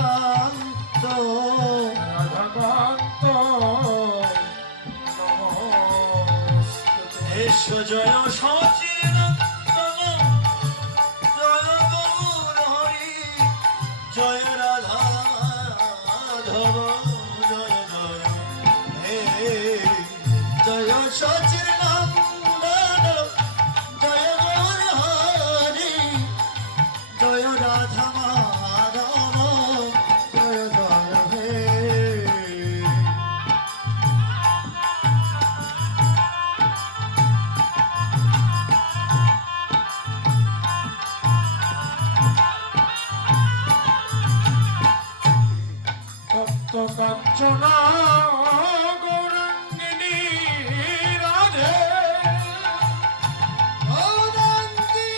রাধাকান্ত রাধাকান্ত নমস্তুতে। এসো জয় সচিদানন্দ জয় গৌর হরি জয় রাধা মাধব জয় জয় হে জয় সচিদানন্দ জয় গৌর হরি জয় রাধা মাধব জয় জয় হে তপ্ত কাঞ্চনা গৌরাঙ্গিনী রাধে গৌরাঙ্গী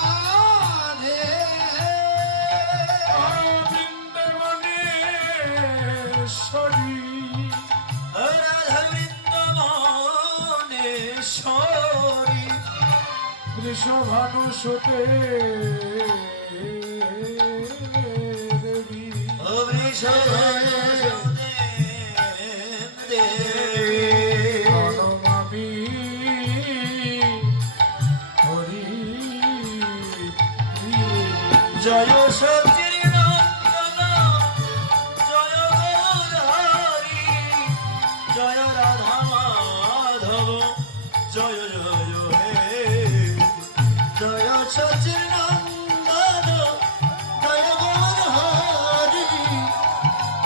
রাধে বৃন্দাবনেশ্বরী রাধা বৃন্দাবনেশ্বরী বৃষভানুসুতে দেবী প্রণমামি হরি জয় সচিদানন্দ জয় গৌর হরি জয় রাধা মাধব জয় জয় হে জয় সচিদানন্দ জয় গৌর হরি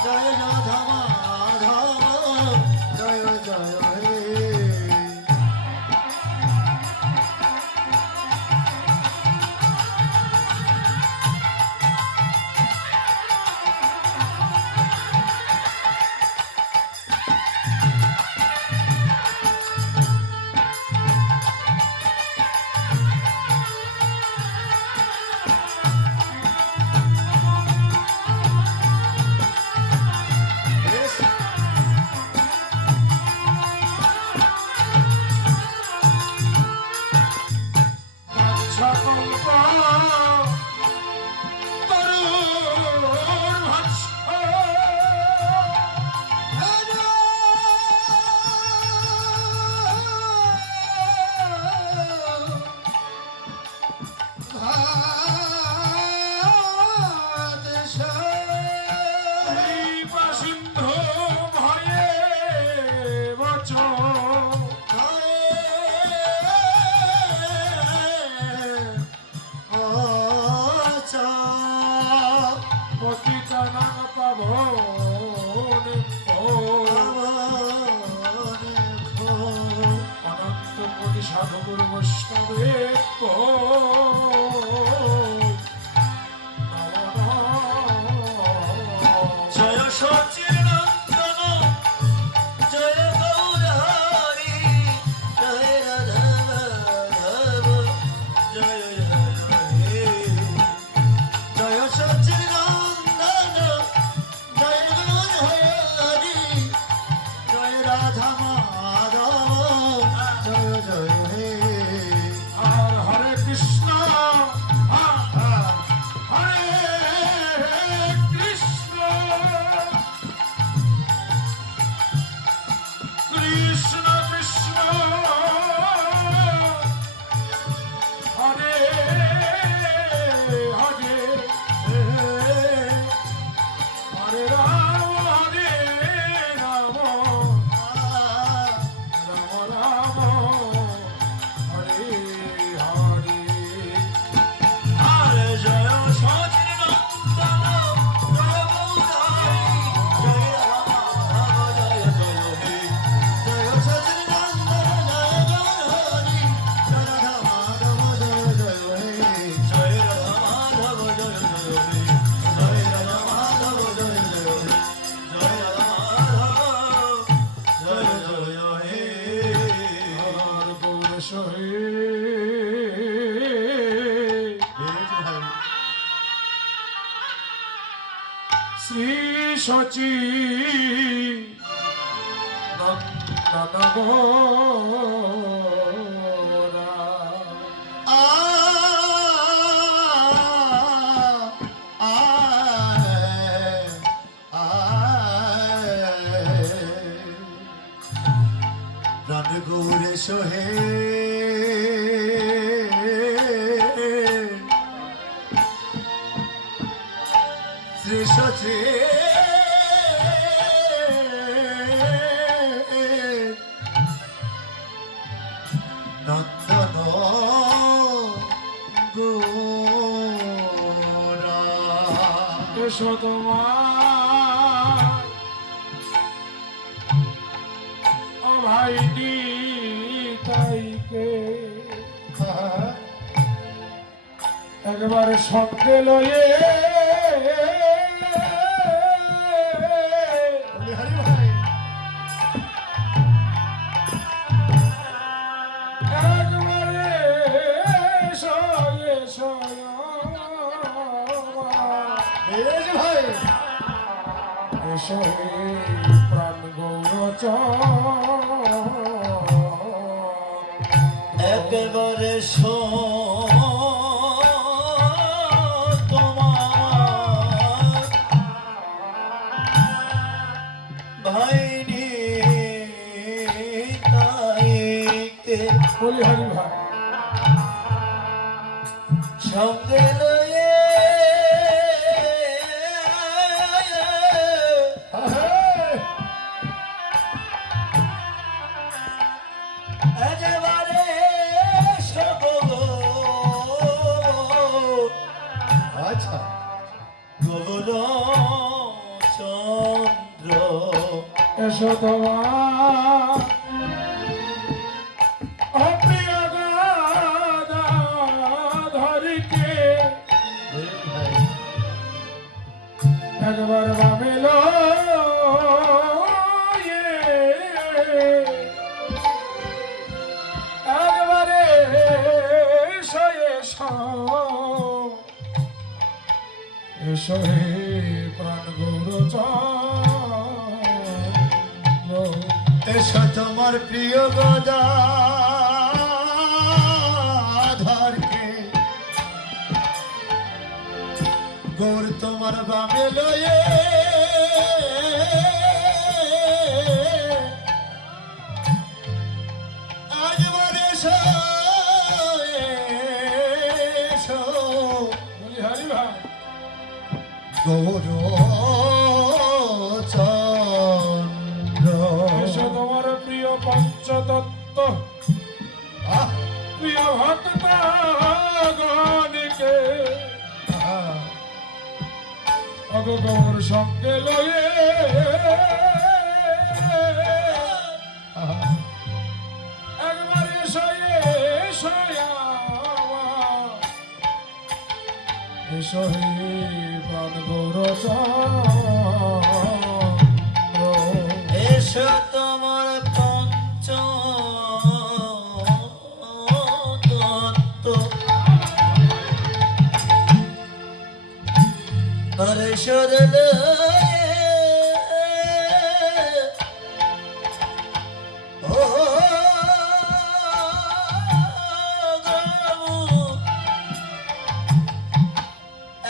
জয় রাধা মাধব জয় জয় হে সকল্প তরুণ ভাষ্য সিন্ধু ভয়ে বচ পতিতানাং পাবনে অনন্ত কোটি সাধু গুরু বৈষ্ণবে জয় সচিদানন্দ জয় গৌর হরি জয় রাধা মাধব জয় জয় হে জয় সচিদানন্দ জয় গৌর হরি জয় রাধা মাধব জয় জয় হে আর হরে কৃষ্ণ হরে কৃষ্ণ কৃষ্ণ কৃষ্ণ হরে হরে হরে রাম রাম হরে হরে আর জয় সচিদানন্দ জয় গৌর হরি জয় রাধা মাধব জয় জয় হে জয় সচিদানন্দ জয় গৌর হরি জয় রাধা মাধব জয় জয় হে জয় রাধা মাধব জয় জয় হে জয় রাধা মাধব জয় জয় হে জয় রাধা মাধব জয় জয় হে আর গৌর সহে শ্রী সচি নন্দন গো গৌরে সোহে শ্রী সচে নন্দন গোরা এসো তোমার ভাই তাইকে একবারে সঙ্গে লয়ে হরি ভাই একবারে সয়ে বেশ ভাই এসো প্রাণ গৌরচ একেবারে তোমার ভাইনি তাইকে বলি হরি ভাই সঙ্গে লয়ে একেবারে আচ্ছা গগন চন্দ্র এসো তোমার অপ্রিয় ধরিকে একবার ভাবিল একবারে এসো হে প্রাণ গৌর এসো তোমার প্রিয় গদাধরকে গৌর তোমার বামে লয়ে একবার এসো এসো বলি হরি ভাই গৌর চন্দ্র এসো তোমার প্রিয় পঞ্চতত্ত্ব প্রিয় ভক্ত গণিকে অগৌর সঙ্গে লয়ে একবারে এসো হে প্রাণ গৌর এসো তোমার পঞ্চ আরে সরল ও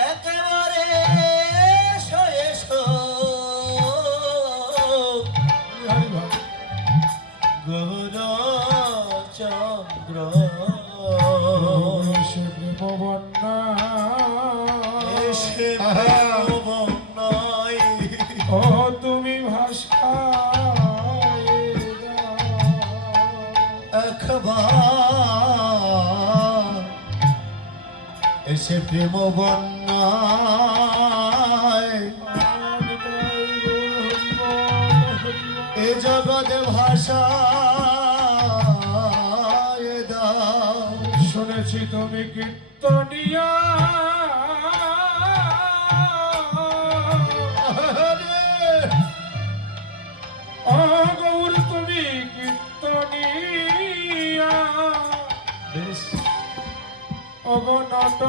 একেবারে গৌর চন্দ্র সে প্রেমবন্যা এসে বন্যায় ও তুমি ভাষা একবার এসে প্রেম বন্যায় এ জগতে ভাষা দাও শুনেছি তুমি কীর্তনিয়া গৌর তুমি কীর্তনিয়া অগণত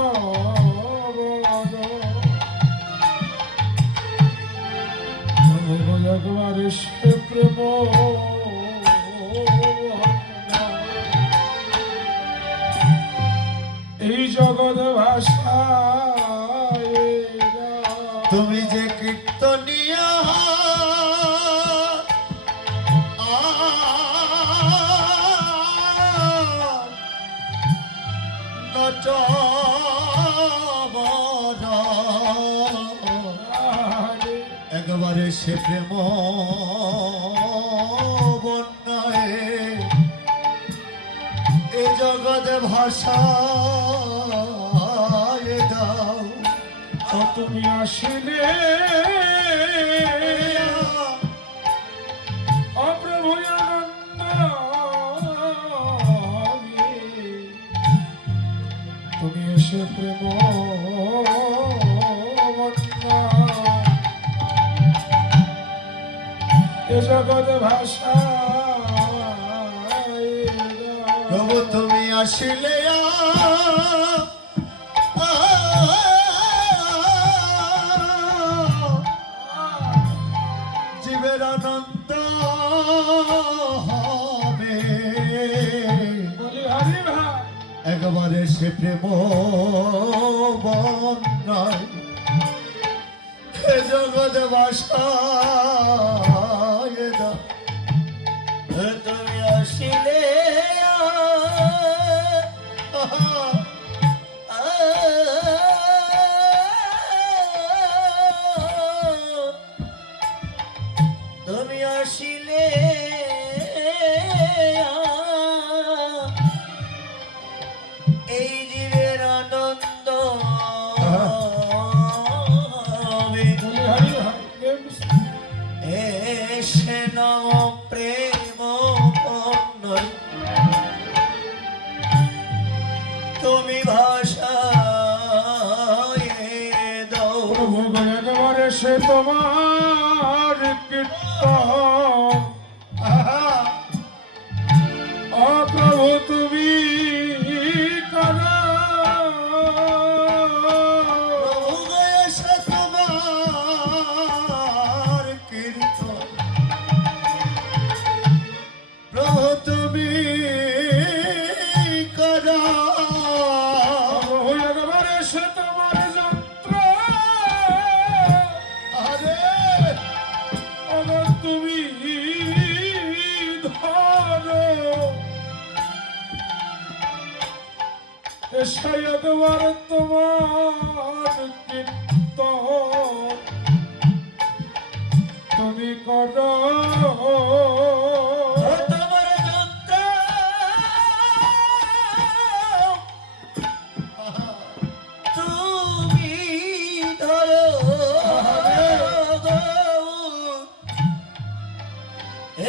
একবারে সে প্রেম এই জগৎ ভাষা তুমি যে কীর্তনিয়া একবারে সে প্রেম বন্যায় এ জগতে ভাষা দাও। ও তুমি আসিলে ও প্রভু আনন্দ হবে। তুমি এসে প্রেম বন্যা এ জগৎ ভাষা প্রভু তুমি আসিলে জীবের আনন্দ হবে। বলি হরি ভাই একবারে সে প্রেম বন্যায় এ জগৎ ভাষায় দাও। তুমি আসিলে তুমি আসিলে এই জীবের আনন্দ হবে। বলি হরি ভাই এসে নম প্রেম বন্যায় তুমি ভাষায় দাও। প্রভু একবারে সে তোমার কীর্তন ও প্রভু তুমি করো প্রভু এসে তোমার কীর্তন প্রভু তুমি করো। প্রভু একবারে সে তোমার যন্ত্র আরে অগর তুমি ধরো এসে একবার তোমার কীর্তন তুমি করো তোমার যন্ত্র তুমি ধরো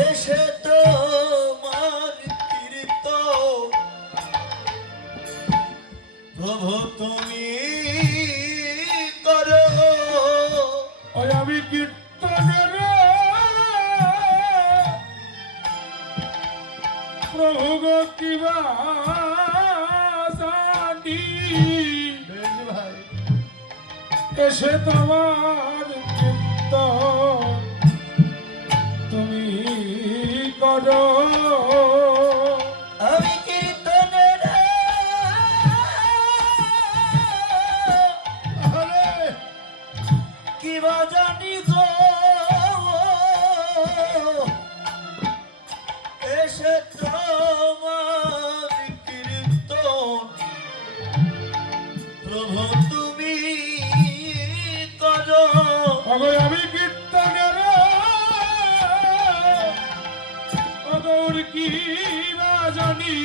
এসে তোমার কীর্তন প্রভু তুমি করো। ওই আমি কীর্তনের প্রভু গো কিবা জানি ভাই এসে তোমার কীর্তন তুমি করো আমি কীর্তনের কিবা জানি গো এসে তোমার কীর্তন প্রভু তুমি করো। অগর আমি কীর্তনের অগর কি না জানি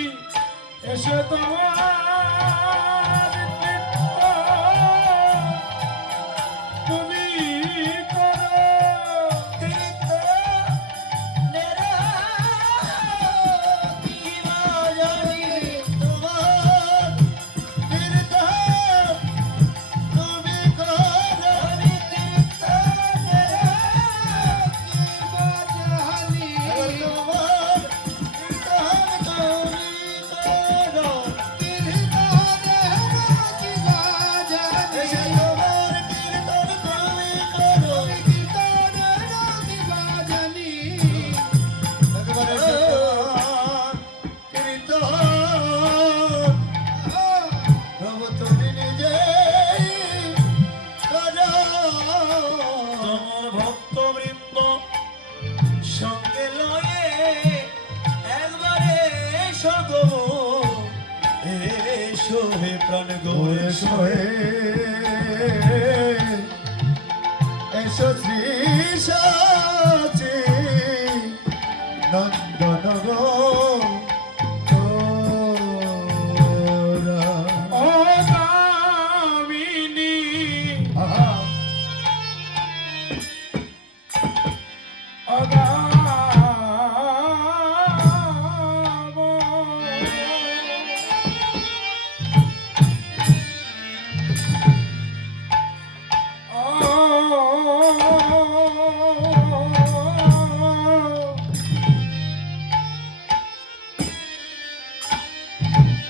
এসে তোমার কীর্তন তুমি করো কীর্তনের কিবা জানি তোমার কীর্তন তুমি করো। আমি কীর্তনের কিবা জানি তোমার কীর্তন তুমি করো। প্রাণ গোরে সোহে এসো শ্রী এসেছে নন্দনগর ও দামিনী ও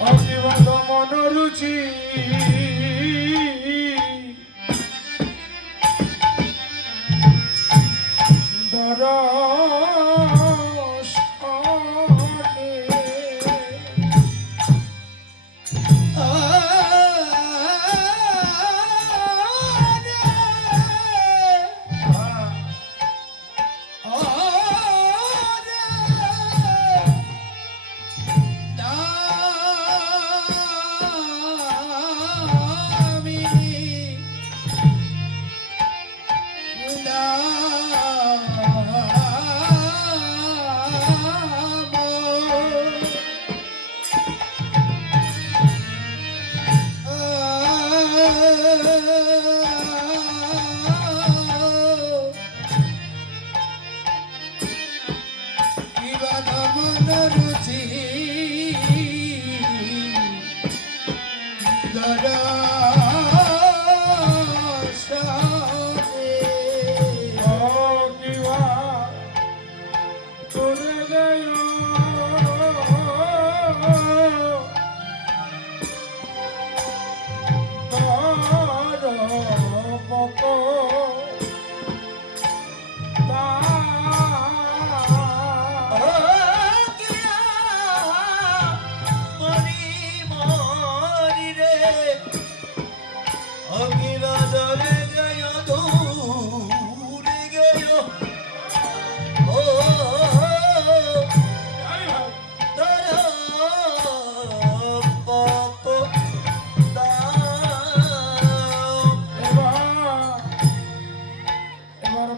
অনিবাদ মনোরুচি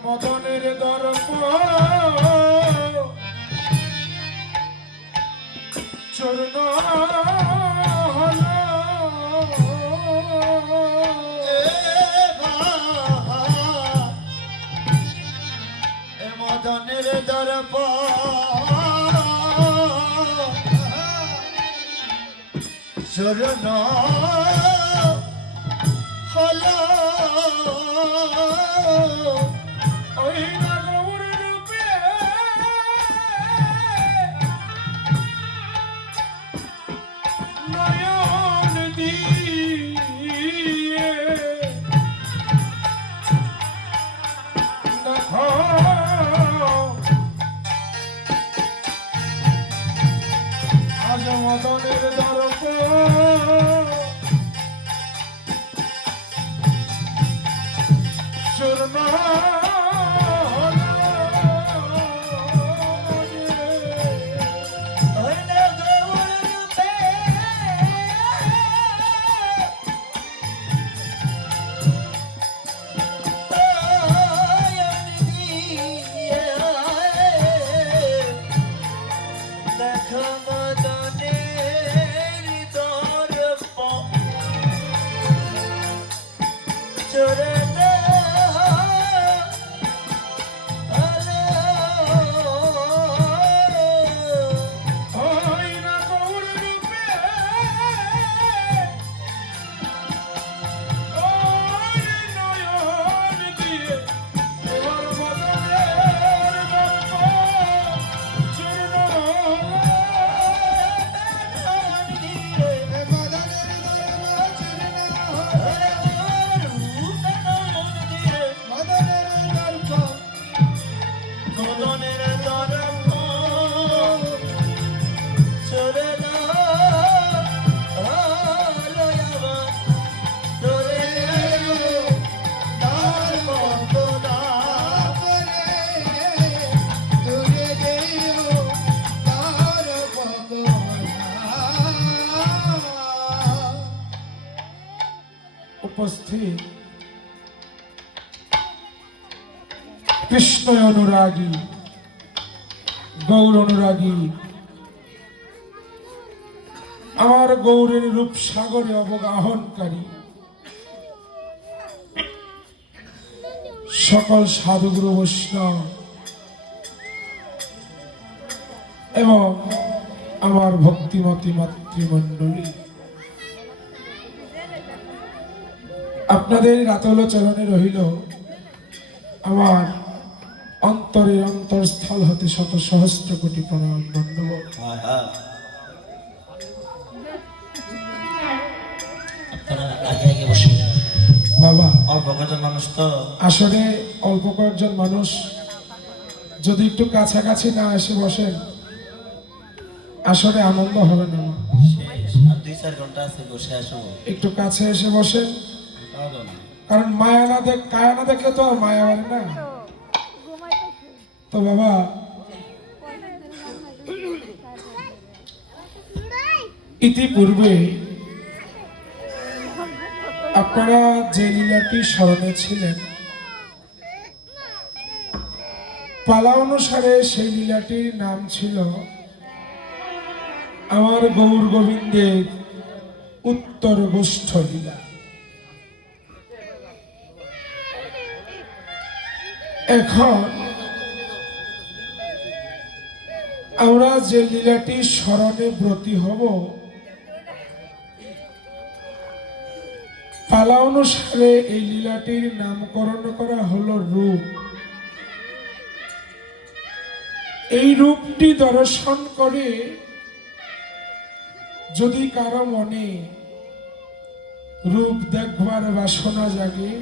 মদনের দর্প চূর্ণ হলো মদনের দর্প চূর্ণ হলো ওই নাগর রূপে নয়ন দিয়ে দেখো আজ মদনের দর্প চূর্ণ উপস্থিত কৃষ্ণ অনুরাগী, গৌর অনুরাগী, আমার গৌরের রূপ সাগরে অবগাহনকারী সকল সাধুগুরু বৈষ্ণব এবং আমার ভক্তিমতী মাতৃমণ্ডলী, আপনাদের রাতল চরণে রহিল আমার অন্তরের অন্তরস্থল হতে শত সহস্র কোটি প্রণাম দণ্ডবত। আপনারা আগে আগে বসে। বাবা, অল্প কজন মানুষ তো, আসলে অল্প কয়েকজন মানুষ, যদি একটু কাছাকাছি না এসে বসেন আসলে আনন্দ হবে না। শেষ আর 2-4 ঘন্টা আছে, বসে আসবো। একটু কাছে এসে বসেন, কারণ মায়া না কায়া না দেখলে তো আর মায়া হয় না। তো বাবা, ইতিপূর্বে আপনারা যে লীলাটি স্মরণে ছিলেন, পালা অনুসারে সেই লীলাটির নাম ছিল আমার গৌর গোবিন্দের উত্তর গোষ্ঠ লীলা। এখন আমরা যে লীলাটি স্মরণে ব্রতী হব, পালা অনুসারে এই লীলাটির নামকরণ করা হলো রূপ। এই রূপটি দর্শন করে যদি কারো মনে রূপ দেখবার বাসনা জাগে,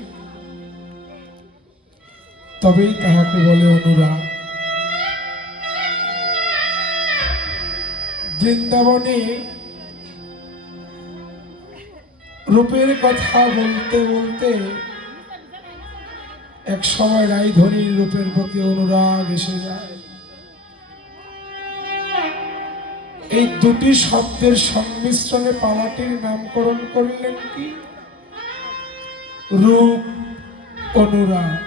তবেই তাহাকে বলে অনুরাগ। বৃন্দাবনে রূপের কথা বলতে বলতে এক সময় রায়ধনীর রূপের প্রতি অনুরাগ এসে যায়। এই দুটি শব্দের সংমিশ্রণে পালাটির নামকরণ করলেন কি? রূপ অনুরাগ।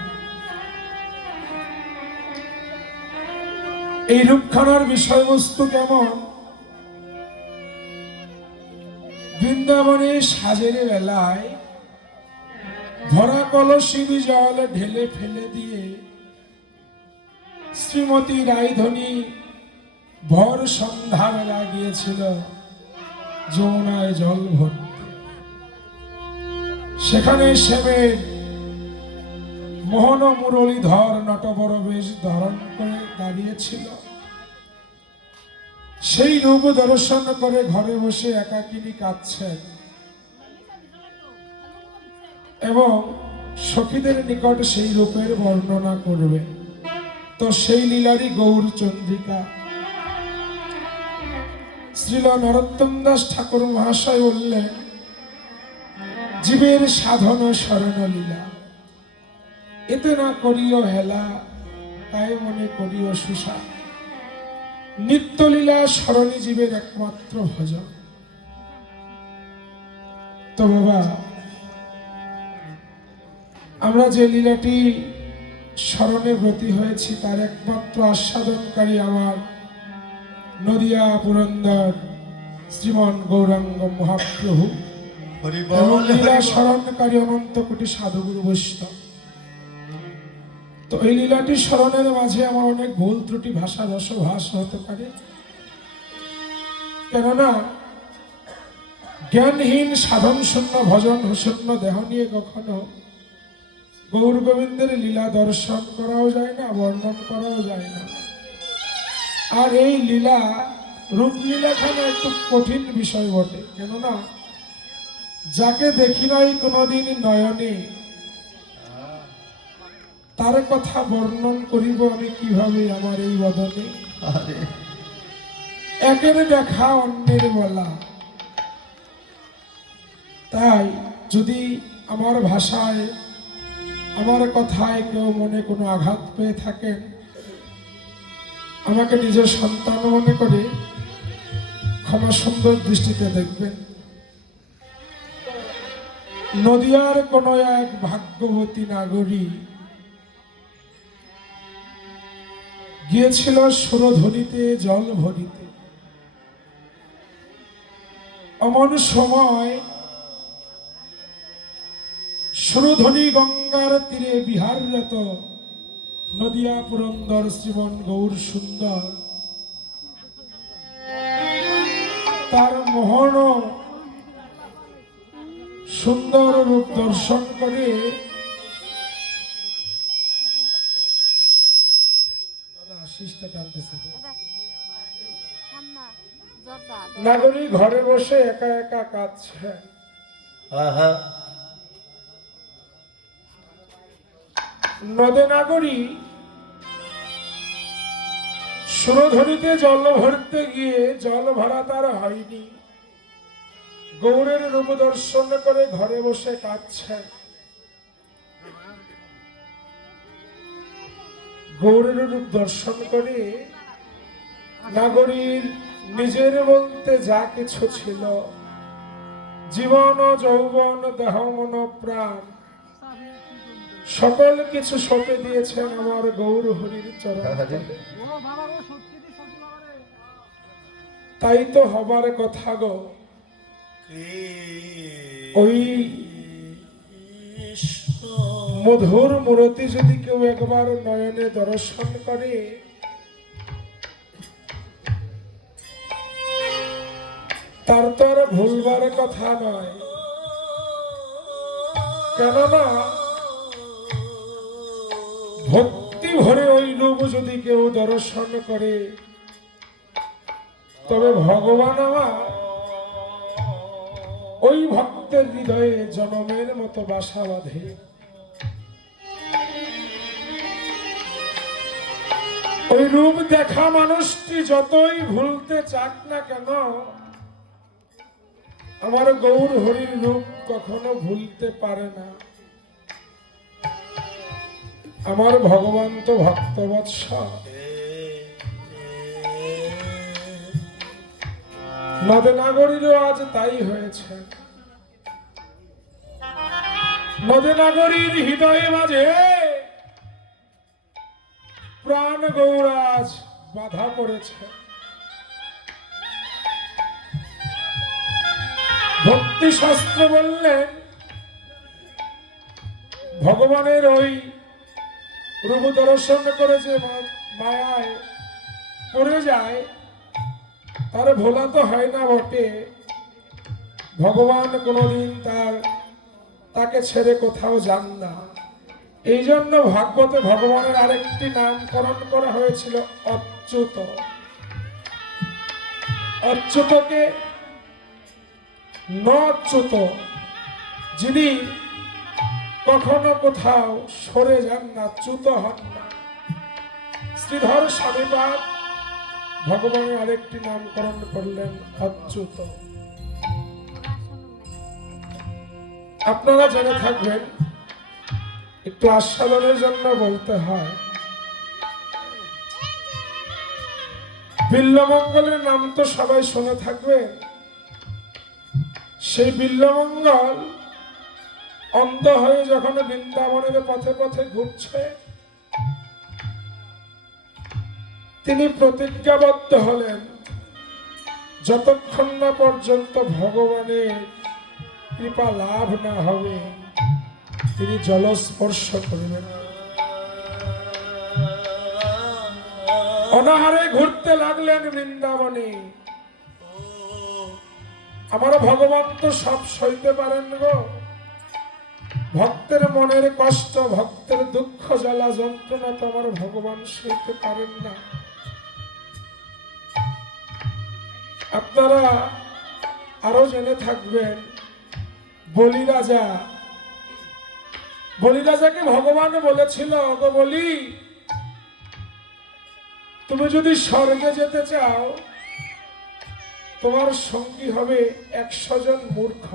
এই রূপখানার বিষয়বস্তু কেমন? বৃন্দাবনে সাজের বেলায় ভরা কলসির জল ঢেলে ফেলে দিয়ে শ্রীমতী রায়ধনী ভর সন্ধ্যা বেলা গিয়েছিল যমুনায় জল ভর্তি। সেখানে সেবের মোহন মুরলীধর নটবর বেশ ধারণ করে দাঁড়িয়েছিল। সেই রূপ দর্শন করে ঘরে বসে একাকিনী কাঁদছেন এবং সখীদের নিকট সেই রূপের বর্ণনা করবেন। তো সেই লীলারই গৌর চন্দ্রিকা। শ্রীল নরোত্তম দাস ঠাকুর মহাশয় বললেন, জীবের সাধন শরণ লীলা, এতে না করিও হেলা, তাই মনে করিও সুষা। নিত্যলীলা স্মরণী জীবের একমাত্র ভজন। তো বাবা, আমরা যে লীলাটি স্মরণে ব্রতী হয়েছি তার একমাত্র আস্বাদনকারী আমার নদিয়া পুরন্দর শ্রীমন গৌরাঙ্গ মহাপ্রভু এবং লীলা স্মরণকারী অনন্ত কোটি সাধুগুরু বৈষ্ণব। তো এই লীলাটি স্মরণের মাঝে আমার অনেক ভুল ত্রুটি ভাষা রসভাস হতে পারে, কেননা জ্ঞানহীন সাধন শূন্য ভজন শূন্য দেহ নিয়ে কখনো গৌর গোবিন্দের লীলা দর্শন করাও যায় না, বর্ণন করাও যায় না। আর এই লীলা রূপলীলাখানে একটু কঠিন বিষয় বটে, কেননা যাকে দেখি নাই কোনোদিন নয়নে তার কথা বর্ণন করিব আমি কিভাবে আমার এই বদনে। একের দেখা অন্যের বলা। তাই যদি আমার ভাষায় আমার কথায় কেউ মনে কোনো আঘাত পেয়ে থাকেন, আমাকে নিজের সন্তান মনে করে ক্ষমা সুন্দর দৃষ্টিতে দেখবেন। নদিয়ার কোন এক ভাগ্যবতী নাগরী গিয়েছিল সুরধ্বনিতে জল ভরিতে। এমন সময় সুরধ্বনি গঙ্গার তীরে বিহাররত নদিয়া পুরন্দর শ্রীমন গৌর সুন্দর তার মোহন সুন্দর রূপ দর্শন করে নাগরী ঘরে বসে একা একা কাঁদছে। আহা নদে নাগরী সুরধ্বনিতে জল ভরতে গিয়ে জল ভরা তার হয়নি। গৌরের রূপ দর্শন করে ঘরে বসে কাঁদছে। গৌরের রূপ দর্শন করে নাগরীর নিজের বলতে যা কিছু ছিল, জীবন যৌবন দেহ মন প্রাণ সকল কিছু সঁপে দিয়েছেন আমার গৌর হরির চরণ। তাই তো হবার কথা গো, ওই মধুর মূরতি যদি কেউ একবার নয়নে দর্শন করে, তার তো আর ভুলবার কথা নয়। কেননা ভক্তি ভরে ওই রূপ যদি কেউ দর্শন করে, তবে ভগবান আমার ওই ভক্তের হৃদয়ে জনমের মতো বাসা বাঁধে। ওই রূপ দেখা মানুষটি যতই ভুলতে চাক না কেন, আমার গৌর হরির রূপ কখনো ভুলতে পারে না। আমার ভগবান তো ভক্তবৎসল। নদে নাগরীরও আজ তাই হয়েছে। নদে নাগরীর হৃদয়ে মাঝে প্রাণ গৌরাজ বাধা পড়েছে। ভক্তি শাস্ত্র বললেন ভগবানের ওই রূপ দর্শন করে যে মায়ায় পড়ে যায়, তার ভোলা তো হয় না বটে। ভগবান কোনদিন তাকে ছেড়ে কোথাও যান না। এই জন্য ভাগবতে ভগবানের আরেকটি নামকরণ করা হয়েছিল অচ্যুত। অচ্যুতকে ন অচ্যুত, যিনি কখনো কোথাও সরে যান না, চ্যুত হন না। শ্রীধর স্বামীপাদ ভগবানের আরেকটি নামকরণ করলেন অচ্যুত। আপনারা জেনে থাকবেন, একটু আস্বাদনের জন্য বলতে হয়, বিল্বমঙ্গলের নাম তো সবাই শুনে থাকবেন। সেই বিল্বমঙ্গল অন্ধ হয়ে যখন বৃন্দাবনের পথে পথে ঘুরছে, তিনি প্রতিজ্ঞাবদ্ধ হলেন যতক্ষণ না পর্যন্ত ভগবানের কৃপা লাভ না হবে তিনি জলস্পর্শ করবেন। অনাহারে ঘুরতে লাগলেন বৃন্দাবনে। আমার ভগবান তো সব সইতে পারেন গো। ভক্তের মনের কষ্ট, ভক্তের দুঃখ জ্বালা যন্ত্রণা তো আমার ভগবান সইতে পারেন না। আপনারা আরো জেনে থাকবেন, বলিরাজাকে ভগবান বলেছিল, ওগো বলি, তুমি যদি স্বর্গে যেতে চাও তোমার সঙ্গী হবে 100 জন মূর্খ,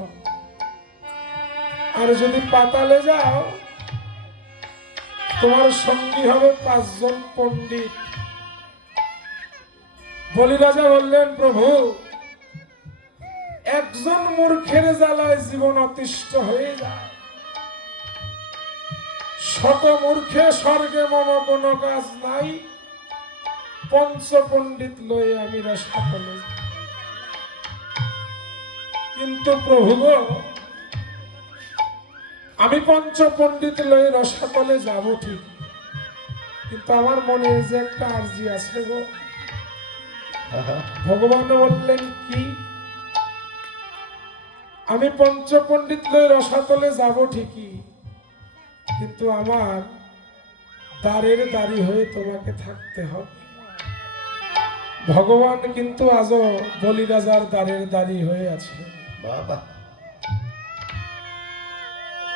আর যদি পাতালে যাও তোমার সঙ্গী হবে 5 জন পণ্ডিত। বলিরাজা বললেন, প্রভু, একজন মূর্খের জ্বালায় জীবন অতিষ্ঠ হয়ে যায়, শত মূর্খে স্বর্গে মম কোনো কাজ নাই, পঞ্চপণ্ডিত লয়ে আমি রসাতলে যাব। কিন্তু প্রভু গো, আমি পঞ্চপণ্ডিত লয়ে রসাতলে যাব ঠিক, কিন্তু আমার মনে যে একটা আরজি আছে গো। ভগবান বললেন কি, আমি পঞ্চপণ্ডিত লয়ে রসাতলে যাব ঠিকই, কিন্তু আমার দ্বারের দাঁড়ি হয়ে তোমাকে থাকতে হবে। ভগবান কিন্তু আজও বলিরাজার দ্বারের দাঁড়ি হয়ে আছে। বাবা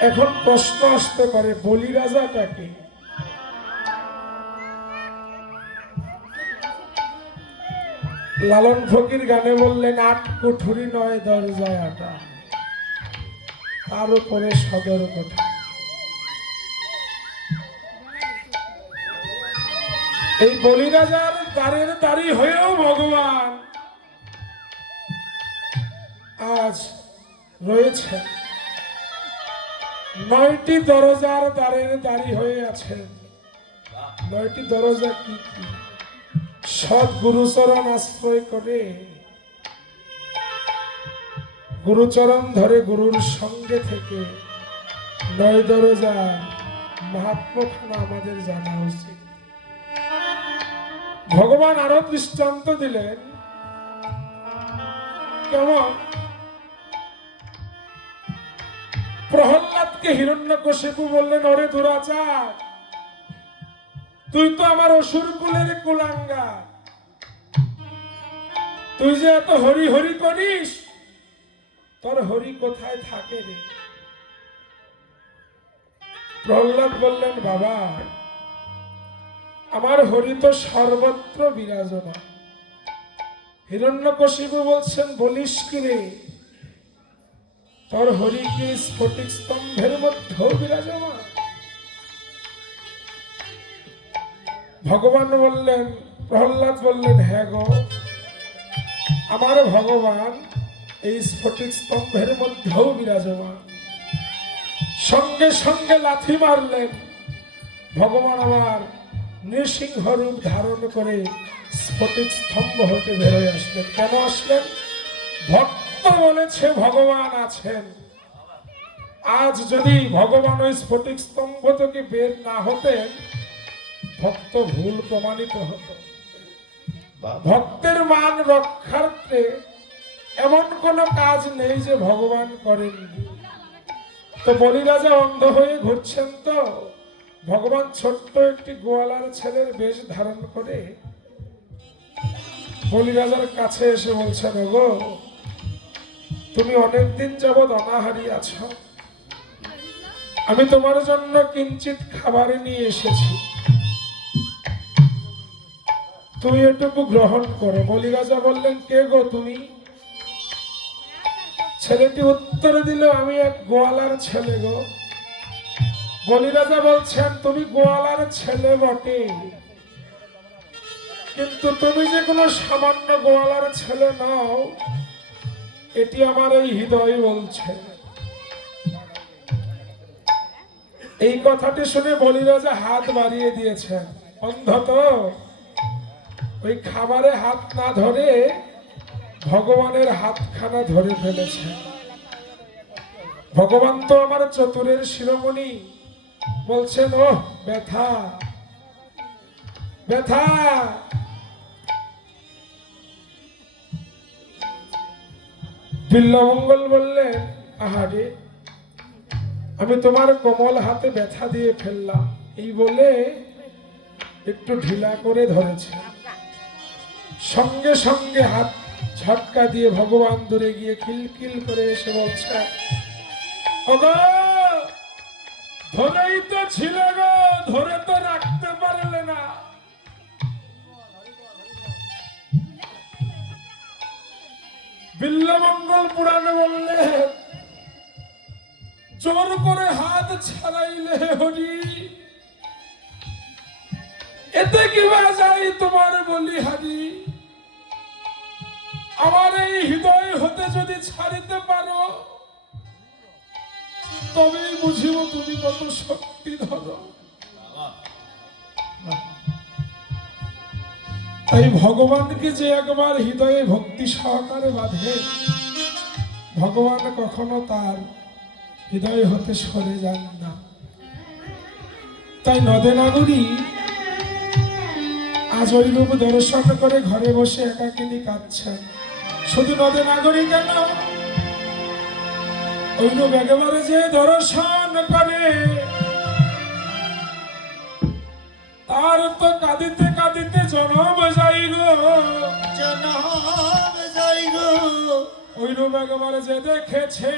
এখন প্রশ্ন আসতে পারে, বলিরাজাটাকে? লালন ফকির গানে বললেন, ৮ কুঠুরি নয় দরজায় আটা, তার উপরে সদর কোঠা। এই বলিরাজার দ্বারের দাঁড়ি হয়েও ভগবান আজ রয়েছে। ৯টি দরজার দ্বারের দাঁড়ি হয়ে আছে। ৯টি দরজা কি কি? সৎ গুরুচরণ আশ্রয় করে, গুরুচরণ ধরে গুরুর সঙ্গে থেকে ৯ দরজা মাহাত্ম্যখানা আমাদের জানা উচিত। ভগবান আরো দৃষ্টান্ত দিলেন। কেমন? প্রহ্লাদকে হিরণ্যকশিপু বললেন, ওরে দুরাচার, তুই তো আমার অসুর কুলের কুলাঙ্গা, তুই যে এত হরি হরি করিস, তোর হরি কোথায় থাকে রে? প্রহ্লাদ বললেন, বাবা, আমার হরি তো সর্বত্র বিরাজমান। হিরণ্যকশিপু বলছেন, বলিস কি রে, তোর হরি কি স্ফটিক স্তম্ভের মধ্যেও বিরাজমান? ভগবান বললেন, প্রহ্লাদ বললেন, হ্যাঁ গো, আমার ভগবান এই স্ফটিক স্তম্ভের মধ্যেও বিরাজমান। সঙ্গে সঙ্গে লাথি মারলেন। ভগবান আমার নৃসিংহ রূপ ধারণ করে স্ফটিক স্তম্ভ হতে বেরোয় আসলেন। কেন আসলেন? ভক্ত বলেছে ভগবান আছেন। আজ যদি ভগবান ওই স্ফটিক স্তম্ভ থেকে বের না হতেন, ভক্ত ভুল প্রমাণিত হতো। ভক্তের মান রক্ষার্থে এমন কোন কাজ নেই যে ভগবান করেননি। তো বলিরাজা অন্ধ হয়ে ঘুরছেন, তো ভগবান ছোট্ট একটি গোয়ালার ছেলের বেশ ধারণ করে বলিরাজার কাছে এসে বলছেন, ওগো, তুমি অনেকদিন যাবৎ অনাহারী আছো, আমি তোমার জন্য কিঞ্চিত খাবার নিয়ে এসেছি, তুমি এটুকু গ্রহণ করো। বলিরাজা বললেন, কে গো তুমি? ছেলেটি উত্তর দিল, আমি এক গোয়ালার ছেলে গো। বলিরাজা বলছেন, তুমি গোয়ালার ছেলে বটে, কিন্তু তুমি যে কোনো সামান্য গোয়ালার ছেলে নও, এটি আমার এই হৃদয় বলছে। এই কথাটি শুনে বলিরাজা হাত বাড়িয়ে দিয়েছেন। অন্ধ তো, ওই খাবারে হাত না ধরে ভগবানের হাতখানা ধরে ফেলেছে। ভগবান তো আমার চতুরের শিরোমণি, বলছেন, ও ব্যথা ব্যথা। বিল্বমঙ্গল বললেন, আহারে, আমি তোমার কোমল হাতে ব্যথা দিয়ে ফেললাম, এই বলে একটু ঢিলা করে ধরেছে। সঙ্গে সঙ্গে হাত ঝটকা দিয়ে ভগবান দূরে গিয়ে কিলকিল করে এসে বলছে, ওগো, ধরেই তো ছিল গো, ধরে তো রাখতে পারলে না। বিল্বমঙ্গল পুরাণে বললেন, জোর করে হাত ছাড়াইলে হরি, এতে কি যায় তোমার বলিহারি? আমার এই হৃদয় হতে যদি ছাড়িতে পারো, তবেই বুঝিব তুমি কত শক্তি ধরো। তাই ভগবানকে যে একবার হৃদয়ে ভক্তি সহকারে বাঁধে, ভগবান কখনো তার হৃদয় হতে সরে যান না। তাই নদে নাগরী আজ ওই রূপ দর্শন করে ঘরে বসে একাকিনী কাঁদছেন। শুধু নদে নাগরী কেন, ওই রূপ একেবারে যে দর্শন করে তার তো কাঁদিতে কাঁদিতে জনম যাই গো, জনম যাই গো। ওই রূপ একেবারে যে দেখেছে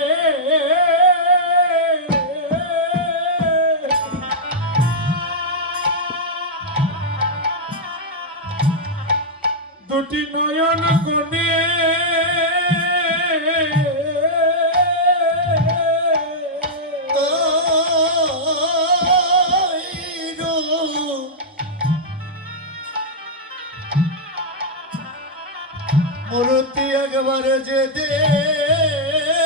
দুটি নয়ন কোণে মূর্তি একবারে যে দেখেছে।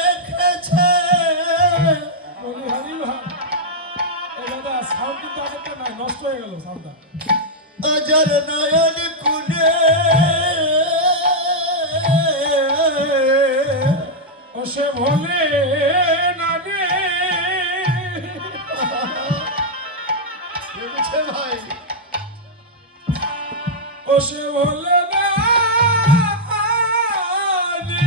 বলি হরি ভাই, এই দাদা সাউন্ড কিন্তু আগেরটা নাই, নষ্ট হয়ে গেল সাউন্ডটা। অজর নয়ন কুনে ও সে ভোলে না রে, ভেবেছে ভাই। ও সে ভোলে না রে,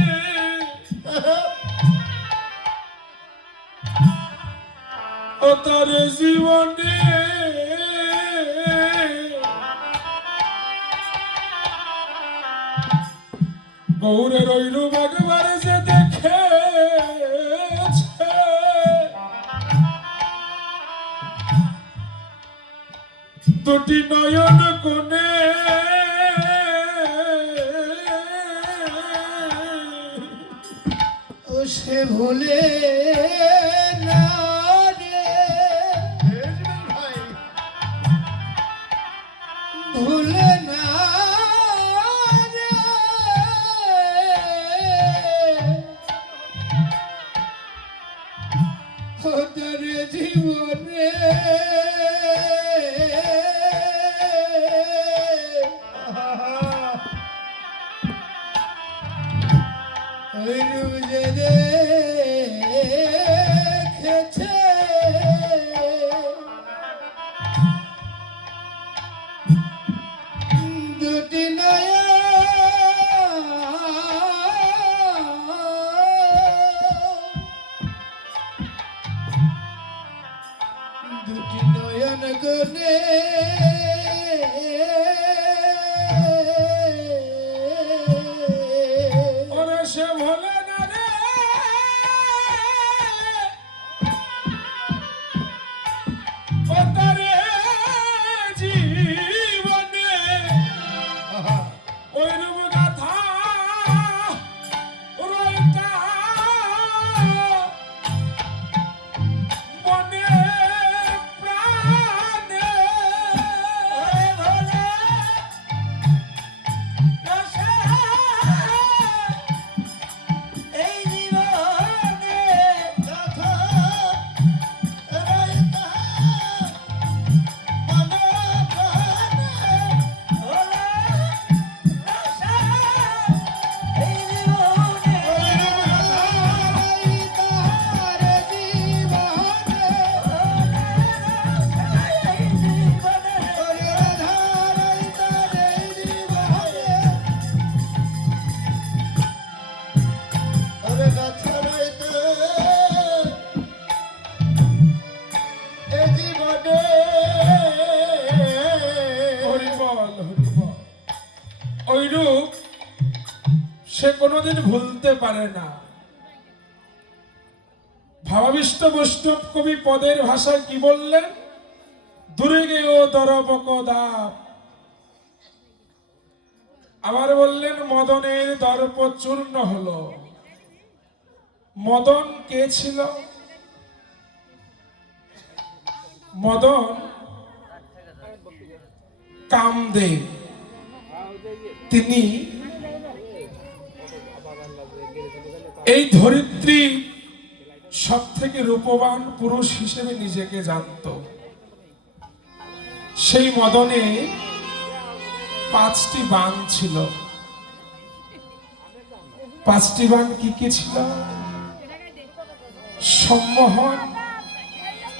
ও তার জীবনে গৌরের ওই রূপ একবারে যে দেখেছে দুটি নয়ন কোণে, ও সে ভুলে না রে ভাই, ভুলে না রে। ওদের জীবনে ওই রূপ যে দেখেছে দুটি নয়ন গুনে ওরে সে ভোলে না রে, ও তার জীবনে ওই রূপ গাথা রইতা মনে প্রাণে ভোলে না সে এই জীবনে কথা রইতা মনে প্রাণে। ভোলে না সে এই জীবনে রইতার জীবনে ওরে রাধা রইতার জীবনে ওরে কথা রইতে এই জীবনে। হরিবল হরিবল, ওই রূপ সে কোনোদিন ভুলতে পারে না। ভাবাবিষ্ট বৈষ্ণব কবি পদের ভাষায় কি বললেন? দূরে গেও দরবক দাপ, আবার বললেন মদনের দর্প চূর্ণ হলো। মদন কে ছিল? মদন কামদেব। তিনি এই ধরিত্রী সব থেকে রূপবান পুরুষ হিসেবে নিজেকে জানত। সেই মদনে 5টি বাণ ছিল। 5টি বাণ কি কি ছিল? সম্মোহন,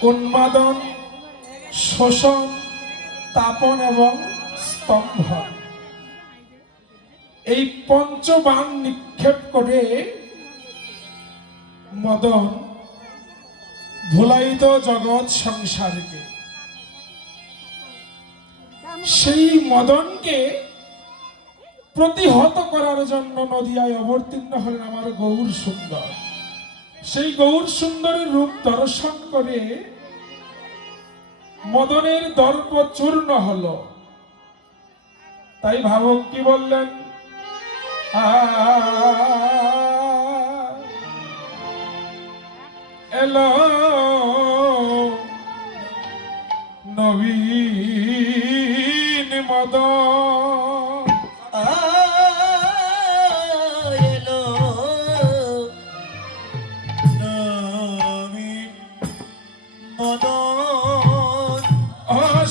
উন্মাদন, শোষণ, তাপন এবং স্তম্ভন। এই পঞ্চবাণ নিক্ষেপ করে মদন ভুলাইত জগৎ সংসারকে। সেই মদনকে প্রতিহত করার জন্য নদিয়ায় অবতীর্ণ হলেন আমার গৌর সুন্দর। সেই গৌর সুন্দরের রূপ দর্শন করে মদনের দর্প চূর্ণ হলো। তাই ভাবক কি বললেন? এলো নবীন মদন, এলো নবীন মদন,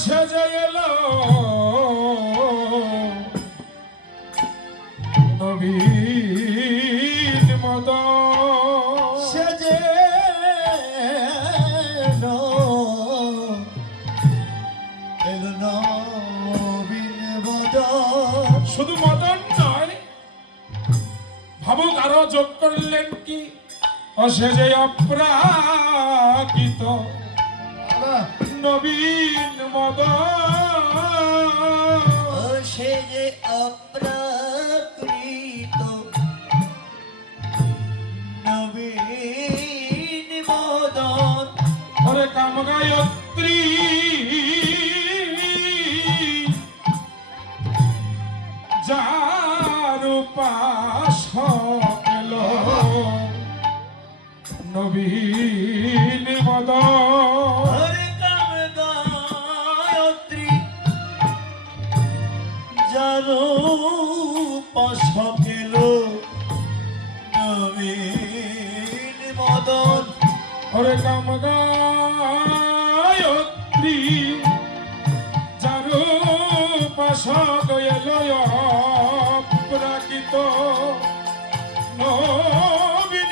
সেজে এলো নবীন মদন, সেজে এলো নবীন মদন। শুধু মদন নয়, ভাবুক আরো যোগ করলেন কি? সেজে অপ্রাকৃত নবীন মদন, সে যে অপ্রাকৃত নবীন মদন। ওরে কাম গায়ত্রী যার উপাস পেল নবীন মদন, হরে কাম গায়ত্রী যারো পাশ পেল নবীন মদন। ওরে কাম গায়ত্রী যার উপাস এলো প্রাকৃত নবীন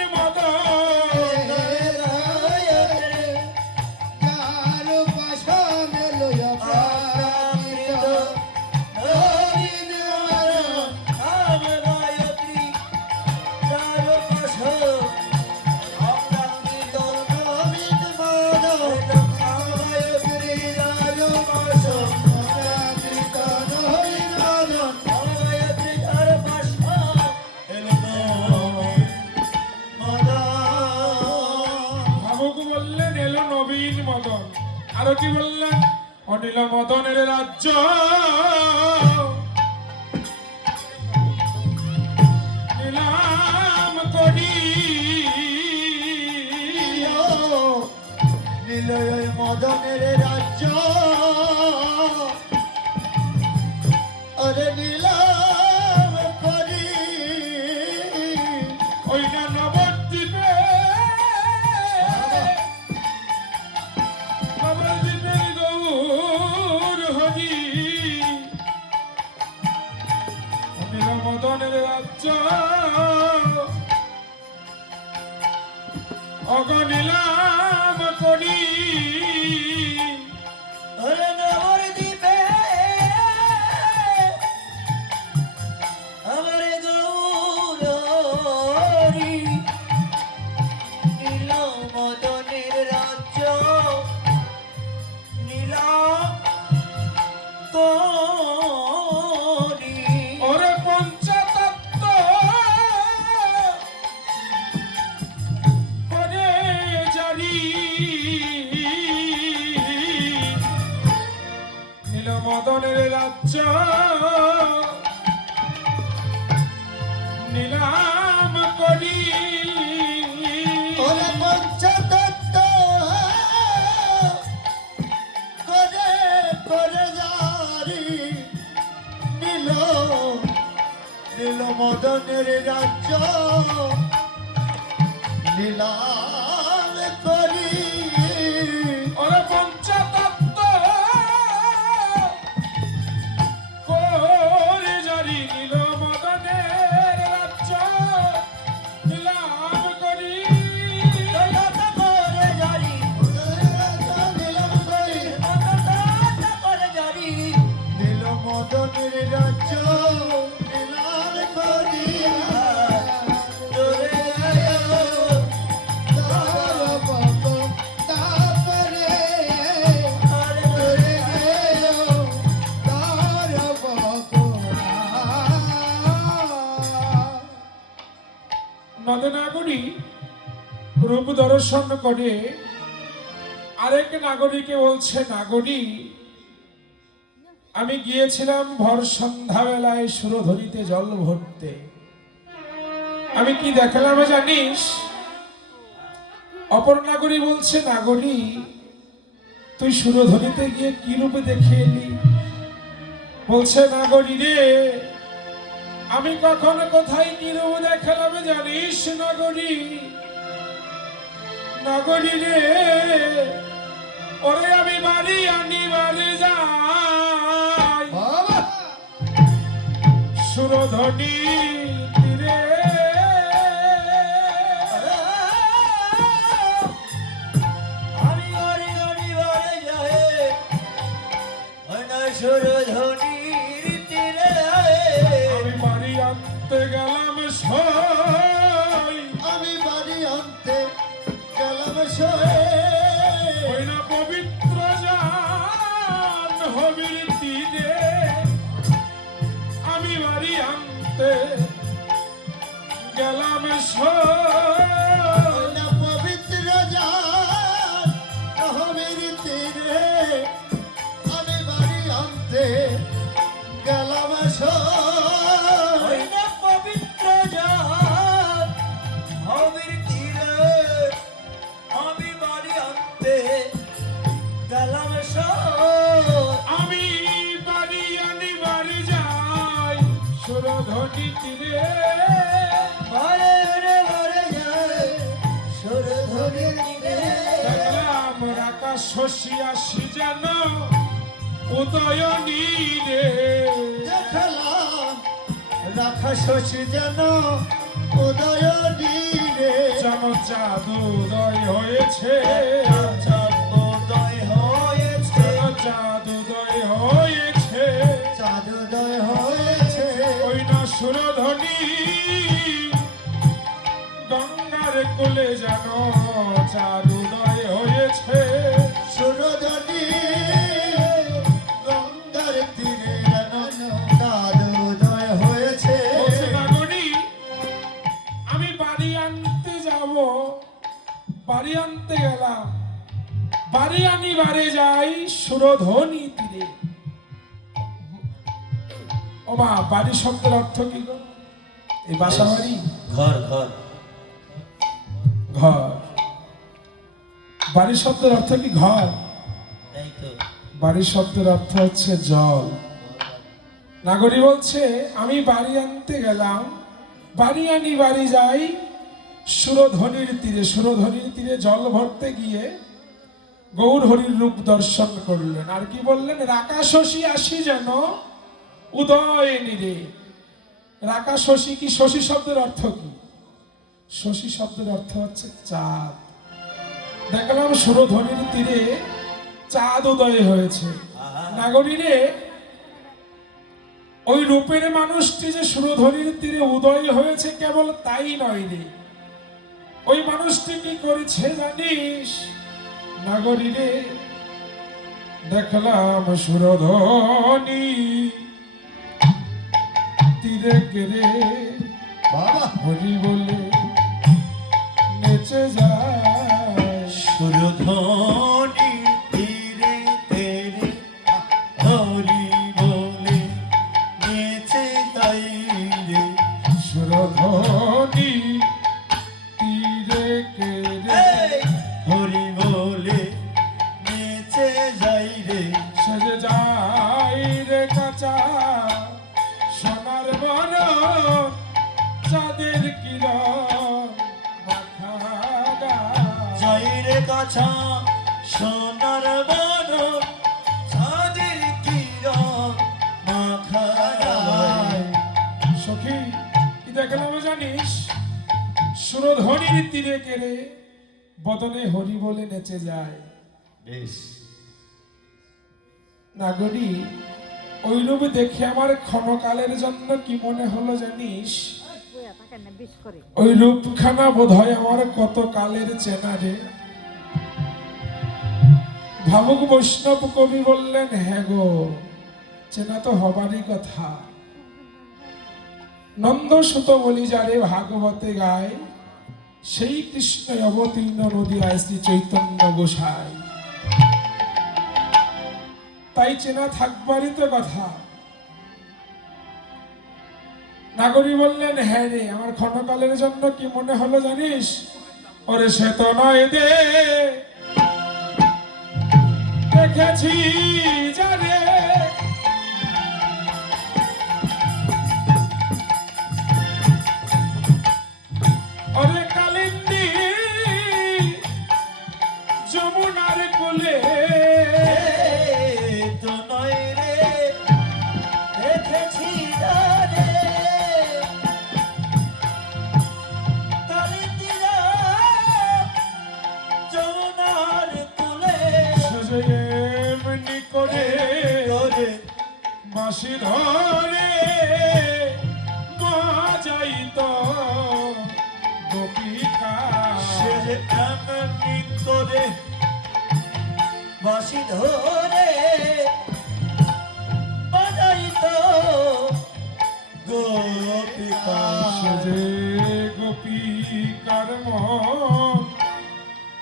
মদন, ভাবুক বললেন এলো নবীন মদন। আরো কি বললেন? অনিল মদনের রাজ্য নিলাম করি, নিলয় মদনের রাজ্য অরে নিলাম করি। ওই না নবদ্বীপে নবদ্বীপের গৌর হরি, অনিল মদনের রাজ্য অগনিলাম করি। অরে নবদ্বীপে আমার গৌর হরি, নীল মদনের রাজ্য নীলাম করি। ওরে পঞ্চতত্ত্ব করে জারি, নীল মদনের রাজ্য নিলাম করি। ওরে পঞ্চতত্ত্ব করে করে জারি, নীল নীল মদনের রাজ্য নীলাম করি। ওরে পঞ্চতত্ত্ব করে নদনাগরী রূপ দর্শন করে আরেক নাগরীকে বলছে, নাগরী আমি গিয়েছিলাম ভর সন্ধ্যাবেলায় সুরধরিতে জল ভরতে, আমি কি দেখলাম জানিস? অপর নাগরী বলছে, নাগরী তুই সুরধরিতে গিয়ে কি রূপে দেখে এলি? বলছে, নাগরী রে আমি কখন কোথায় কি রূপ দেখলাম জানিস নাগরী? নাগরী রে ওরে আমি বাড়ি আনিবারে যাই বাবা সুরধনি তীরে, আমি বাড়ি আনিবারে যাই সুরধনির তীরে, আমি বাড়ি আনতে গেলাম সই, আমি বাড়ি আনতে গেলাম সয়ে, ওই না পবিত্র জান হবির তীরে, আমি বাড়ি আনতে গেলাম সই, না পবিত্র জান হবির তীরে, আমি বাড়ি আনতে গেলাম সয়ে, না পবিত্র জান হবির তীরে, আমি বাড়ি আনতে গেলাম সয়ে, আমি বাড়ি আনি বাড়ি যাই সুরধনি তীরে, বারে রে বারে যায় সুরধনির তীরে, দেখলাম আকাশ শশী আসি যেন উদয়নী রে, দেখলাম রাখা শশী যেন উদয় নীরে, যেন জাদুদয় হয়েছে, চাঁদোদয় হয়েছে, যেন জাদুদয় হয়েছে, চাঁদোদয় হয়েছে, ওই না সুরধনি গঙ্গার কোলে যেন জাদুদয় হয়েছে, সুরধনী গঙ্গার তীরে যেন চাঁদোদয় হয়েছে, বলছে নাগরী আমি বাড়ি আনতে যাব, বাড়ি আনতে গেলাম, বাড়ি আনি বাড়ি যাই সুরধনি তীরে। ও মা, বাড়ি শব্দের অর্থ কি গো? এই বাসা বাড়ি, ঘর ঘর ঘর। বাড়ি শব্দের অর্থ কি ঘর? তাই তো বাড়ি শব্দের অর্থ হচ্ছে জল। নাগরী বলছে আমি বাড়ি আনতে গেলাম, বাড়ি আনি বাড়ি যাই সুরধনির তীরে, সুরধনির তীরে জল ভরতে গিয়ে গৌর হরির রূপ দর্শন করলেন। আর কি বললেন? রাকা শশী আসি যেন উদয় নীরে। রাকা শশী কি? শশী শব্দের অর্থ কি? শশী শব্দের অর্থ হচ্ছে চাঁদ। দেখলাম সুরধনির তীরে চাঁদ উদয় হয়েছে। নাগরী রে ওই রূপের মানুষটি যে সুরধনির তীরে উদয় হয়েছে কেবল তাই নয় রে, ওই মানুষটি কি করেছে জানিস? নাগরী রে দেখলাম সুরধনি তীরে কেড়ে বাবা হরি বলে নেচে যায়, সুরধনি তীরে তেরে হরি বলে নেচে তাই রে, সুরধনি তীরে কেড়ে হরি বলে নেচে যাই রে, সেজে যায় রে কাঁচা সোনার বন চাঁদের কিরণ মাখা গায়। যাই রে কাছা সোনার বন চাঁদের কিরণ মাখা গায়। সখী কি দেখলাম জানিস? সুরধনির তীরে কেড়ে বদনে হরি বলে নেচে যায়। বেশ নাগরী ওই রূপে দেখে আমার ক্ষণকালের জন্য কি মনে হলো জানিস? ওই রূপখানা বোধ হয় আমার কত কালের চেনা রে। ভাবুক বৈষ্ণব কবি বললেন, হ্যাঁ গো চেনা তো হবারই কথা। নন্দ সুত বলি যারে ভাগবতে গায়, সেই কৃষ্ণ অবতীর্ণ নদিয়ায় শ্রী চৈতন্য গোসাই। তাই চেনা থাকবারই তো কথা। নাগরী বললেন, হ্যাঁ রে, আমার ক্ষণকালের জন্য কি মনে হলো জানিস? ওরে সে তো নয় দে, দেখেছি জানে, ওরে কালিন্দী যমুনার কোলে, তো নয় রে, দেখেছি রে কালিন্দীরা যমুনার কূলে, সে এমনি করে করে বাঁশি ধরে বাজাইত গোপিকা। সে যে এমনি করে বাঁশি ধরে বাজাইতো গোপিকা। সে যে গোপিকার মন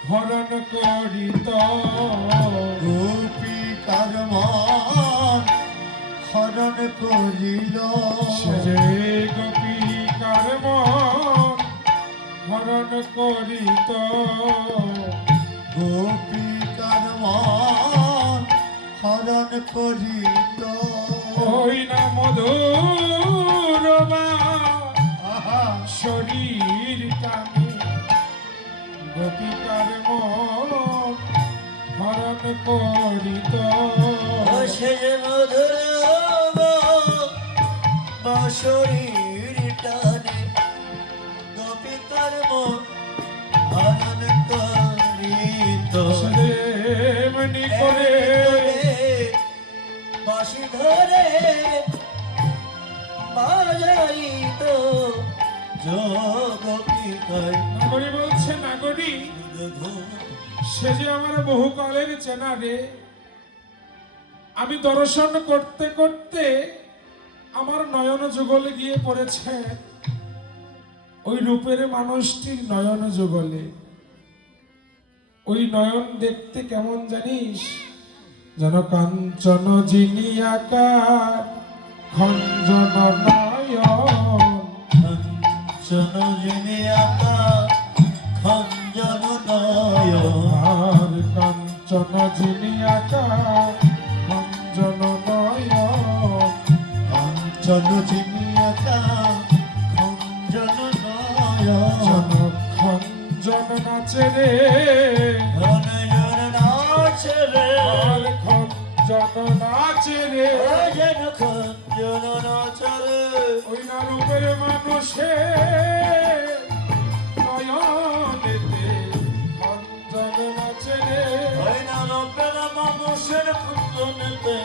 হরণ করিত, গোপিকার মন হরণ করিল। সে যে গোপিকার মন হরণ করিত, গোপিকার মন হরণ করিল। ওই না মধুরমা আহা শরীর টানে গোপিকার মন হরণ করিত। সে যে মধুর শরীর টানে গোপিকার মন হরণ করিত। এমনি করে বাঁশি ধরে বাজাইত গোপিকার। নাগরী বলছে, নাগরী সে যে আমার বহুকালের চেনা রে। আমি দর্শন করতে করতে আমার নয়ন যুগলে গিয়ে পড়েছে ওই রূপের মানুষটির নয়ন যুগলে। ওই নয়ন দেখতে কেমন জানিস? যেন কাঞ্চন যিনি আকার খঞ্জন নয়ন, কাঞ্চন যিনি আকা খঞ্জন নয়ন। আর কাঞ্চন যিনি আকার খঞ্জন নয়ন, কাঞ্চন যিনি আকা খঞ্জন নয়ন। জন খঞ্জন নাচে রে, খঞ্জন নাচে রে, আর খঞ্জন নাচে রে। যেন খঞ্জন নাচে রে। ওই না রূপের মানুষের নয়নেতে খঞ্জন নাচে রে। ওই না রূপের মানুষের খঞ্জনেতে